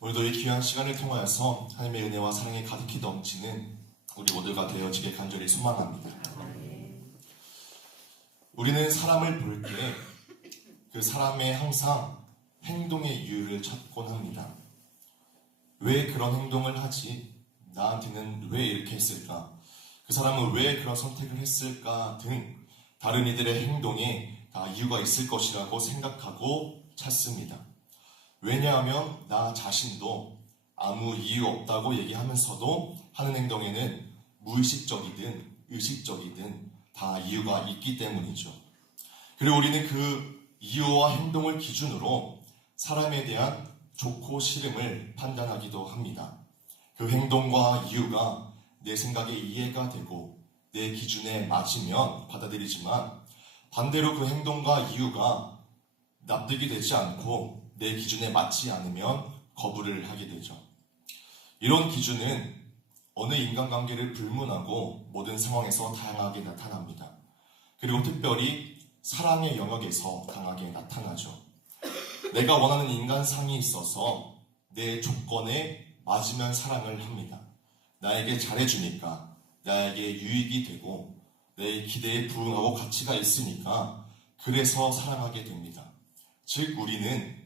오늘도 이 귀한 시간을 통하여서 하나님의 은혜와 사랑이 가득히 넘치는 우리 모두가 되어지길 간절히 소망합니다. 우리는 사람을 볼 때 그 사람의 항상 행동의 이유를 찾곤 합니다. 왜 그런 행동을 하지? 나한테는 왜 이렇게 했을까? 그 사람은 왜 그런 선택을 했을까? 등 다른 이들의 행동에 다 이유가 있을 것이라고 생각하고 찾습니다. 왜냐하면 나 자신도 아무 이유 없다고 얘기하면서도 하는 행동에는 무의식적이든 의식적이든 다 이유가 있기 때문이죠. 그리고 우리는 그 이유와 행동을 기준으로 사람에 대한 좋고 싫음을 판단하기도 합니다. 그 행동과 이유가 내 생각에 이해가 되고 내 기준에 맞으면 받아들이지만 반대로 그 행동과 이유가 납득이 되지 않고 내 기준에 맞지 않으면 거부를 하게 되죠. 이런 기준은 어느 인간관계를 불문하고 모든 상황에서 다양하게 나타납니다. 그리고 특별히 사랑의 영역에서 강하게 나타나죠. 내가 원하는 인간상이 있어서 내 조건에 맞으면 사랑을 합니다. 나에게 잘해주니까, 나에게 유익이 되고 내 기대에 부응하고 가치가 있으니까 그래서 사랑하게 됩니다. 즉 우리는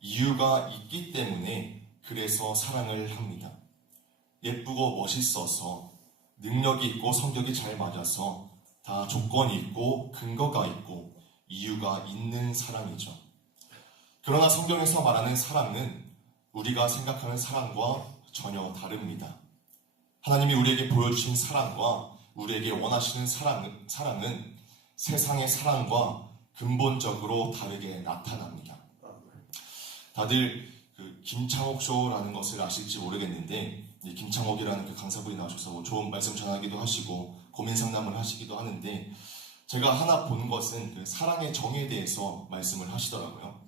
이유가 있기 때문에 그래서 사랑을 합니다. 예쁘고 멋있어서 능력이 있고 성격이 잘 맞아서 다 조건이 있고 근거가 있고 이유가 있는 사랑이죠. 그러나 성경에서 말하는 사랑은 우리가 생각하는 사랑과 전혀 다릅니다. 하나님이 우리에게 보여주신 사랑과 우리에게 원하시는 사랑은 세상의 사랑과 근본적으로 다르게 나타납니다. 다들 김창옥 쇼라는 것을 아실지 모르겠는데 김창옥이라는 그 강사분이 나오셔서 좋은 말씀 전하기도 하시고 고민 상담을 하시기도 하는데 제가 하나 본 것은 그 사랑의 정의에 대해서 말씀을 하시더라고요.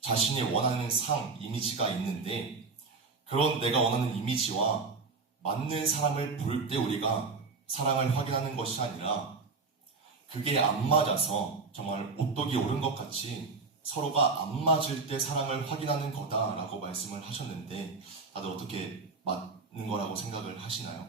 자신이 원하는 상, 이미지가 있는데 그런 내가 원하는 이미지와 맞는 사람을 볼 때 우리가 사랑을 확인하는 것이 아니라 그게 안 맞아서 정말 오똑이 오른 것 같이 서로가 안 맞을 때 사랑을 확인하는 거다라고 말씀을 하셨는데 다들 어떻게 맞는 거라고 생각을 하시나요?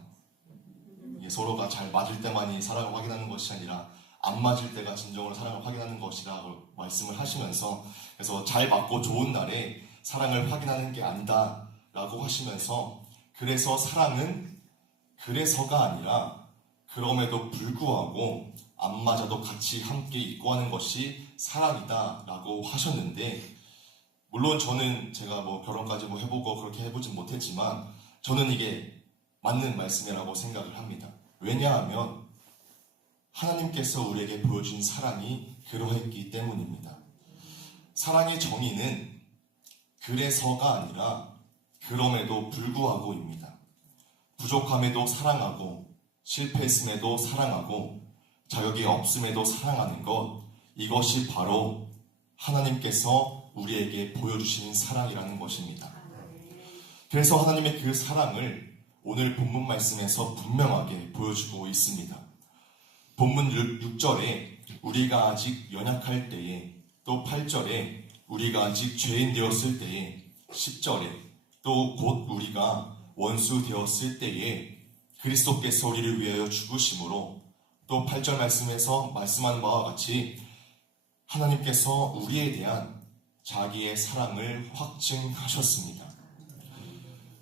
이게 서로가 잘 맞을 때만이 사랑을 확인하는 것이 아니라 안 맞을 때가 진정으로 사랑을 확인하는 것이라고 말씀을 하시면서 그래서 잘 맞고 좋은 날에 사랑을 확인하는 게 아니다라고 하시면서 그래서 사랑은 그래서가 아니라 그럼에도 불구하고 안 맞아도 같이 함께 있고 하는 것이 사랑이다라고 하셨는데 물론 저는 제가 결혼까지 해보고 그렇게 해보진 못했지만 저는 이게 맞는 말씀이라고 생각을 합니다. 왜냐하면 하나님께서 우리에게 보여준 사랑이 그러했기 때문입니다. 사랑의 정의는 그래서가 아니라 그럼에도 불구하고입니다. 부족함에도 사랑하고 실패했음에도 사랑하고 자격이 없음에도 사랑하는 것 이것이 바로 하나님께서 우리에게 보여주시는 사랑이라는 것입니다. 그래서 하나님의 그 사랑을 오늘 본문 말씀에서 분명하게 보여주고 있습니다. 본문 6절에 우리가 아직 연약할 때에 또 8절에 우리가 아직 죄인 되었을 때에 10절에 또 곧 우리가 원수 되었을 때에 그리스도께서 우리를 위하여 죽으심으로 또 8절 말씀에서 말씀하는 바와 같이 하나님께서 우리에 대한 자기의 사랑을 확증하셨습니다.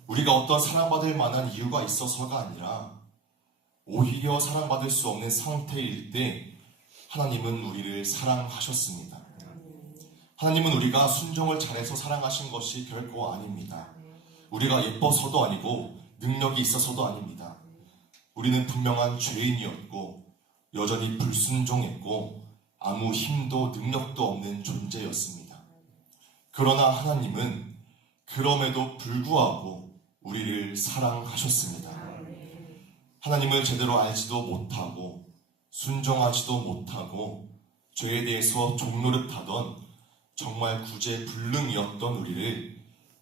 우리가 어떤 사랑받을 만한 이유가 있어서가 아니라 오히려 사랑받을 수 없는 상태일 때 하나님은 우리를 사랑하셨습니다. 하나님은 우리가 순종을 잘해서 사랑하신 것이 결코 아닙니다. 우리가 예뻐서도 아니고 능력이 있어서도 아닙니다. 우리는 분명한 죄인이었고 여전히 불순종했고 아무 힘도 능력도 없는 존재였습니다. 그러나 하나님은 그럼에도 불구하고 우리를 사랑하셨습니다. 하나님을 제대로 알지도 못하고 순종하지도 못하고 죄에 대해서 종노릇하던 정말 구제불능이었던 우리를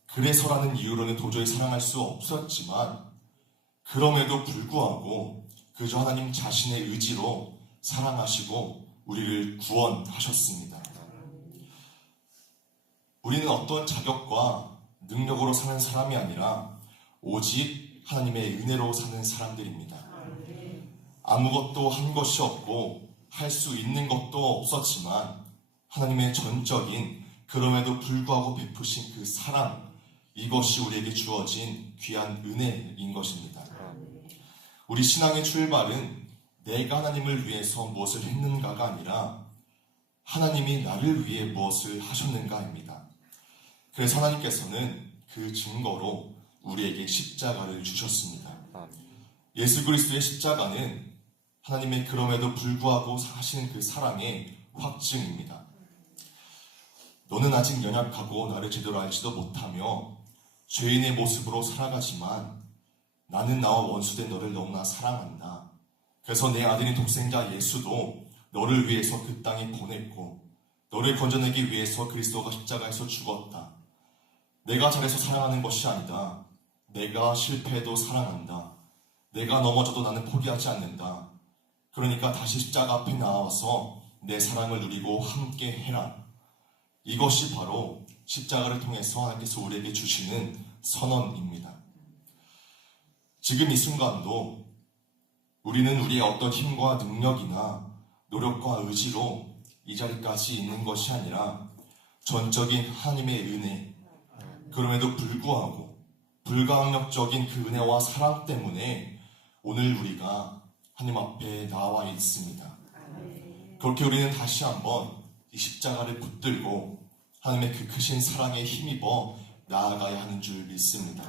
그래서라는 이유로는 도저히 사랑할 수 없었지만 그럼에도 불구하고 그저 하나님 자신의 의지로 사랑하시고 우리를 구원하셨습니다. 우리는 어떤 자격과 능력으로 사는 사람이 아니라 오직 하나님의 은혜로 사는 사람들입니다. 아무것도 한 것이 없고 할 수 있는 것도 없었지만 하나님의 전적인 그럼에도 불구하고 베푸신 그 사랑, 이것이 우리에게 주어진 귀한 은혜인 것입니다. 우리 신앙의 출발은 내가 하나님을 위해서 무엇을 했는가가 아니라 하나님이 나를 위해 무엇을 하셨는가입니다. 그래서 하나님께서는 그 증거로 우리에게 십자가를 주셨습니다. 예수 그리스도의 십자가는 하나님의 그럼에도 불구하고 하시는 그 사랑의 확증입니다. 너는 아직 연약하고 나를 제대로 알지도 못하며 죄인의 모습으로 살아가지만 나는 나와 원수된 너를 너무나 사랑한다. 그래서 내 아들인 독생자 예수도 너를 위해서 그 땅에 보냈고 너를 건져내기 위해서 그리스도가 십자가에서 죽었다. 내가 잘해서 사랑하는 것이 아니다. 내가 실패해도 사랑한다. 내가 넘어져도 나는 포기하지 않는다. 그러니까 다시 십자가 앞에 나와서 내 사랑을 누리고 함께 해라. 이것이 바로 십자가를 통해서 하나님께서 우리에게 주시는 선언입니다. 지금 이 순간도 우리는 우리의 어떤 힘과 능력이나 노력과 의지로 이 자리까지 있는 것이 아니라 전적인 하나님의 은혜, 그럼에도 불구하고 불가항력적인 그 은혜와 사랑 때문에 오늘 우리가 하나님 앞에 나와 있습니다. 그렇게 우리는 다시 한번 이 십자가를 붙들고 하나님의 그 크신 사랑에 힘입어 나아가야 하는 줄 믿습니다.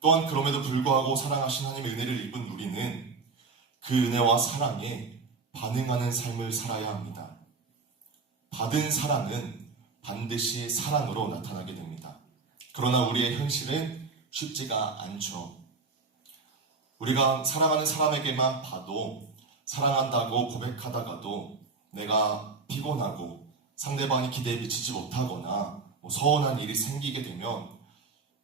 또한 그럼에도 불구하고 사랑하신 하나님의 은혜를 입은 우리는 그 은혜와 사랑에 반응하는 삶을 살아야 합니다. 받은 사랑은 반드시 사랑으로 나타나게 됩니다. 그러나 우리의 현실은 쉽지가 않죠. 우리가 사랑하는 사람에게만 봐도 사랑한다고 고백하다가도 내가 피곤하고 상대방이 기대에 미치지 못하거나 서운한 일이 생기게 되면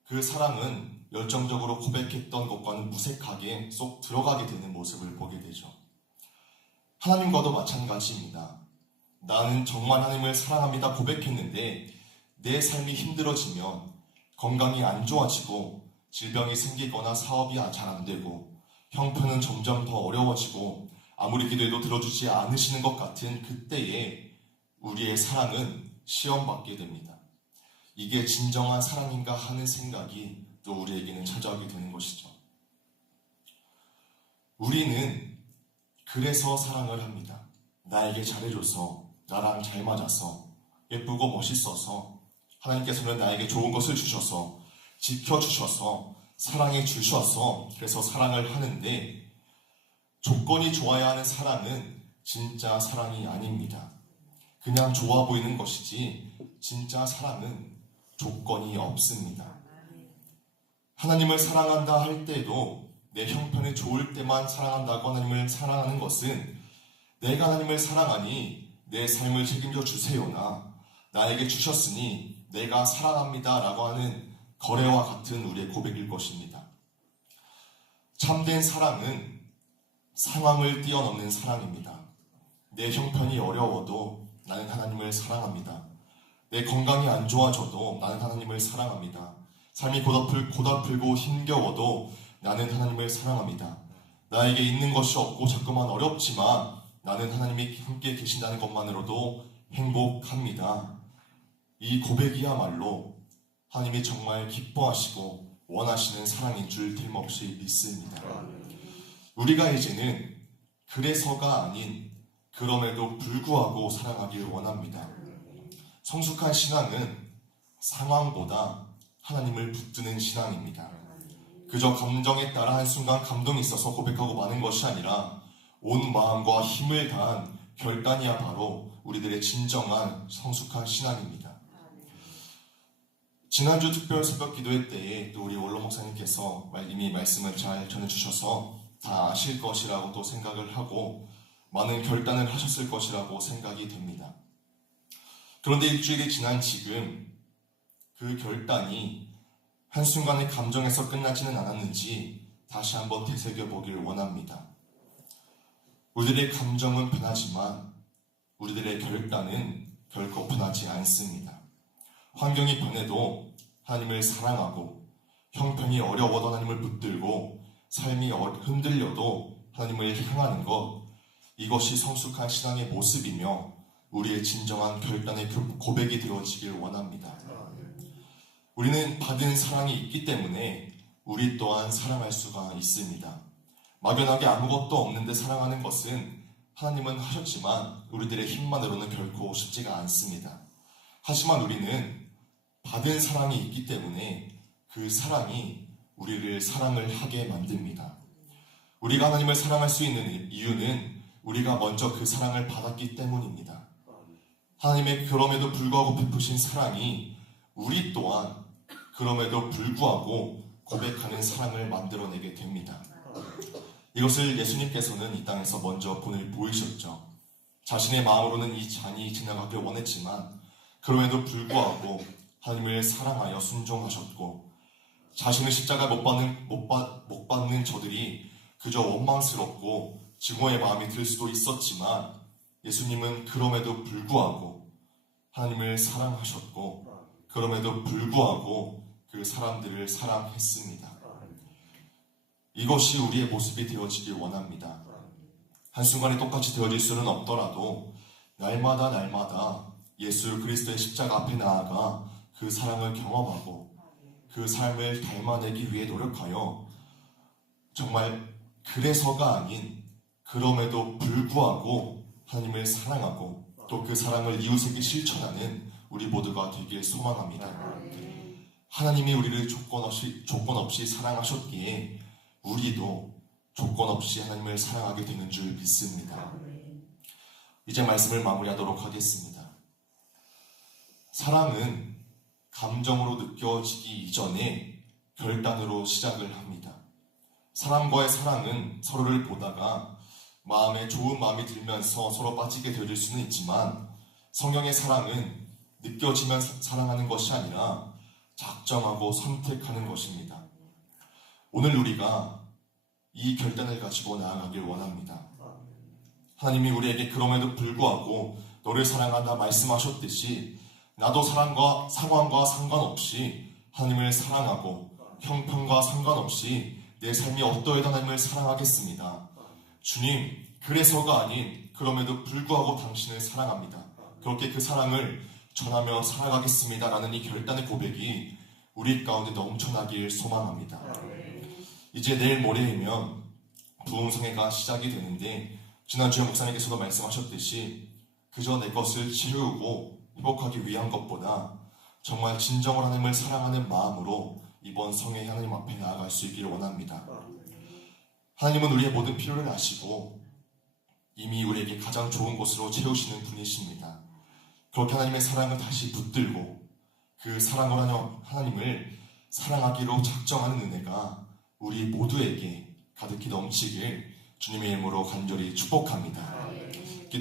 그 사랑은 열정적으로 고백했던 것과는 무색하게 쏙 들어가게 되는 모습을 보게 되죠. 하나님과도 마찬가지입니다. 나는 정말 하나님을 사랑합니다 고백했는데 내 삶이 힘들어지면 건강이 안 좋아지고 질병이 생기거나 사업이 잘 안 되고 형편은 점점 더 어려워지고 아무리 기도해도 들어주지 않으시는 것 같은 그때에 우리의 사랑은 시험받게 됩니다. 이게 진정한 사랑인가 하는 생각이 또 우리에게는 찾아오게 되는 것이죠. 우리는 그래서 사랑을 합니다. 나에게 잘해줘서, 나랑 잘 맞아서, 예쁘고 멋있어서, 하나님께서는 나에게 좋은 것을 주셔서, 지켜주셔서, 사랑해 주셔서 그래서 사랑을 하는데 조건이 좋아야 하는 사랑은 진짜 사랑이 아닙니다. 그냥 좋아 보이는 것이지 진짜 사랑은 조건이 없습니다. 하나님을 사랑한다 할 때도 내 형편이 좋을 때만 사랑한다고 하나님을 사랑하는 것은 내가 하나님을 사랑하니 내 삶을 책임져 주세요나 나에게 주셨으니 내가 사랑합니다 라고 하는 거래와 같은 우리의 고백일 것입니다. 참된 사랑은 상황을 뛰어넘는 사랑입니다. 내 형편이 어려워도 나는 하나님을 사랑합니다. 내 건강이 안 좋아져도 나는 하나님을 사랑합니다. 삶이 고달프고 힘겨워도 나는 하나님을 사랑합니다. 나에게 있는 것이 없고 자꾸만 어렵지만 나는 하나님이 함께 계신다는 것만으로도 행복합니다. 이 고백이야말로 하나님이 정말 기뻐하시고 원하시는 사랑인 줄 틀림없이 믿습니다. 우리가 이제는 그래서가 아닌 그럼에도 불구하고 사랑하길 원합니다. 성숙한 신앙은 상황보다 하나님을 붙드는 신앙입니다. 그저 감정에 따라 한순간 감동이 있어서 고백하고 마는 것이 아니라 온 마음과 힘을 다한 결단이야 바로 우리들의 진정한 성숙한 신앙입니다. 지난주 특별 새벽 기도회 때에 또 우리 원로 목사님께서 이미 말씀을 잘 전해주셔서 다 아실 것이라고 또 생각을 하고 많은 결단을 하셨을 것이라고 생각이 됩니다. 그런데 일주일이 지난 지금 그 결단이 한순간의 감정에서 끝나지는 않았는지 다시 한번 되새겨보길 원합니다. 우리들의 감정은 변하지만 우리들의 결단은 결코 변하지 않습니다. 환경이 변해도 하나님을 사랑하고 형편이 어려워도 하나님을 붙들고 삶이 흔들려도 하나님을 향하는 것, 이것이 성숙한 신앙의 모습이며 우리의 진정한 결단의 고백이 되어지길 원합니다. 우리는 받은 사랑이 있기 때문에 우리 또한 사랑할 수가 있습니다. 막연하게 아무것도 없는데 사랑하는 것은 하나님은 하셨지만 우리들의 힘만으로는 결코 쉽지가 않습니다. 하지만 우리는 받은 사랑이 있기 때문에 그 사랑이 우리를 사랑을 하게 만듭니다. 우리가 하나님을 사랑할 수 있는 이유는 우리가 먼저 그 사랑을 받았기 때문입니다. 하나님의 그럼에도 불구하고 베푸신 사랑이 우리 또한 그럼에도 불구하고 고백하는 사랑을 만들어내게 됩니다. 이것을 예수님께서는 이 땅에서 먼저 본을 보이셨죠. 자신의 마음으로는 이 잔이 지나가길 원했지만 그럼에도 불구하고 하나님을 사랑하여 순종하셨고, 자신의 십자가 못 받는 저들이 그저 원망스럽고 증오의 마음이 들 수도 있었지만 예수님은 그럼에도 불구하고 하나님을 사랑하셨고 그럼에도 불구하고 그 사람들을 사랑했습니다. 이것이 우리의 모습이 되어지길 원합니다. 한순간에 똑같이 되어질 수는 없더라도 날마다 예수 그리스도의 십자가 앞에 나아가 그 사랑을 경험하고 그 삶을 닮아내기 위해 노력하여 정말 그래서가 아닌 그럼에도 불구하고 하나님을 사랑하고 또 그 사랑을 이웃에게 실천하는 우리 모두가 되길 소망합니다. 하나님이 우리를 조건 없이 사랑하셨기에 우리도 조건 없이 하나님을 사랑하게 되는 줄 믿습니다. 이제 말씀을 마무리하도록 하겠습니다. 사랑은 감정으로 느껴지기 이전에 결단으로 시작을 합니다. 사람과의 사랑은 서로를 보다가 마음에 좋은 마음이 들면서 서로 빠지게 되어질 수는 있지만 성경의 사랑은 느껴지면 사랑하는 것이 아니라 작정하고 선택하는 것입니다. 오늘 우리가 이 결단을 가지고 나아가길 원합니다. 하나님이 우리에게 그럼에도 불구하고 너를 사랑한다 말씀하셨듯이 나도 상황과 상관없이 하나님을 사랑하고 형편과 상관없이 내 삶이 어떠해도 하나님을 사랑하겠습니다. 주님, 그래서가 아닌 그럼에도 불구하고 당신을 사랑합니다. 그렇게 그 사랑을 전하며 살아가겠습니다. 라는 이 결단의 고백이 우리 가운데 넘쳐나길 소망합니다. 이제 내일 모레이면 부흥성회가 시작이 되는데 지난주에 목사님께서도 말씀하셨듯이 그저 내 것을 채우고 회복하기 위한 것보다 정말 진정으로 하나님을 사랑하는 마음으로 이번 성회 하나님 앞에 나아갈 수 있기를 원합니다. 하나님은 우리의 모든 필요를 아시고 이미 우리에게 가장 좋은 곳으로 채우시는 분이십니다. 그렇게 하나님의 사랑을 다시 붙들고 그 사랑으로 하나님을 사랑하기로 작정하는 은혜가 우리 모두에게 가득히 넘치길 주님의 이름으로 간절히 축복합니다.